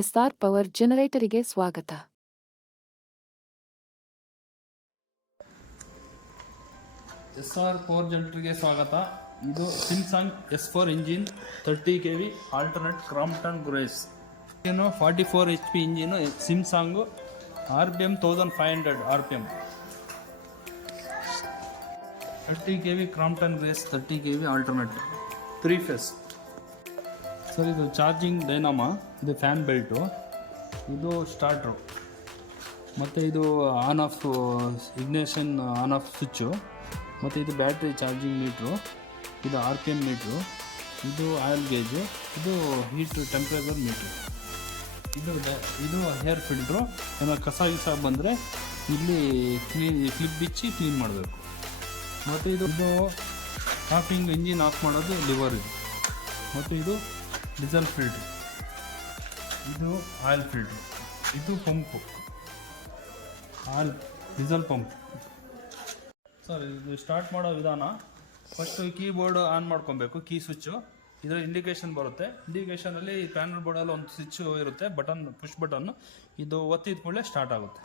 S R power ಜನರೇಟರಿಗೆ ಸ್ವಾಗತ. S R power ಜನರೇಟರ್ಗೆ ಸ್ವಾಗತ. ಇದು Simpson S4 engine 30 kV alternator Crompton Greaves. ಏನು 44 HP engine Simpson RPM 1500 RPM 30 kV Crompton Greaves 30 kV alternator 3 phase. Sir ಇದು charging dynamo, ಇದು fan belt, ಇದು starter, ಮತ್ತು ಇದು on off ignition on off switch, ಮತ್ತು ಇದು ಬ್ಯಾಟ್ರಿ ಚಾರ್ಜಿಂಗ್ ಮೀಟ್ರು, ಇದು RPM meter, ಇದು ಆಯಿಲ್ ಗೇಜು, ಇದು ಹೀಟ್ ಟೆಂಪ್ರೇಚರ್ ಮೀಟ್ರು, ಇದು ಹೇರ್ ಫಿಲ್ಟ್ರು. ಏನೋ ಕಸ ಬಂದರೆ ಇಲ್ಲಿ ಕ್ಲಿಪ್ ಬಿಚ್ಚಿ ಕ್ಲೀನ್ ಮಾಡಬೇಕು. ಮತ್ತು ಇದು ಆಫಿಂಗ್ ಇಂಜಿನ್ ಆಫ್ ಮಾಡೋದು ಲಿವರ್ ಇದು. ಮತ್ತು ಇದು ಡೀಸೆಲ್ ಫಿಲ್ಟ್ರು, ಇದು ಆಯಿಲ್ ಫಿಲ್ಟ್ರು, ಇದು pump, oil diesel pump. Sir ಇದು ಸ್ಟಾರ್ಟ್ ಮಾಡೋ ವಿಧಾನ, ಫಸ್ಟು ಕೀಬೋರ್ಡ್ ಆನ್ ಮಾಡ್ಕೊಬೇಕು, ಕೀ ಸ್ವಿಚ್ಚು. ಇದರ ಇಂಡಿಕೇಶನ್ ಬರುತ್ತೆ. ಇಂಡಿಕೇಶನಲ್ಲಿ ಪ್ಯಾನಲ್ ಬೋರ್ಡಲ್ಲಿ ಒಂದು ಸ್ವಿಚ್ಚು ಇರುತ್ತೆ, ಬಟನ್, ಪುಷ್ ಬಟನ್ನು. ಇದು ಒತ್ತಿದ ಕೂಡಲೇ ಸ್ಟಾರ್ಟ್ ಆಗುತ್ತೆ.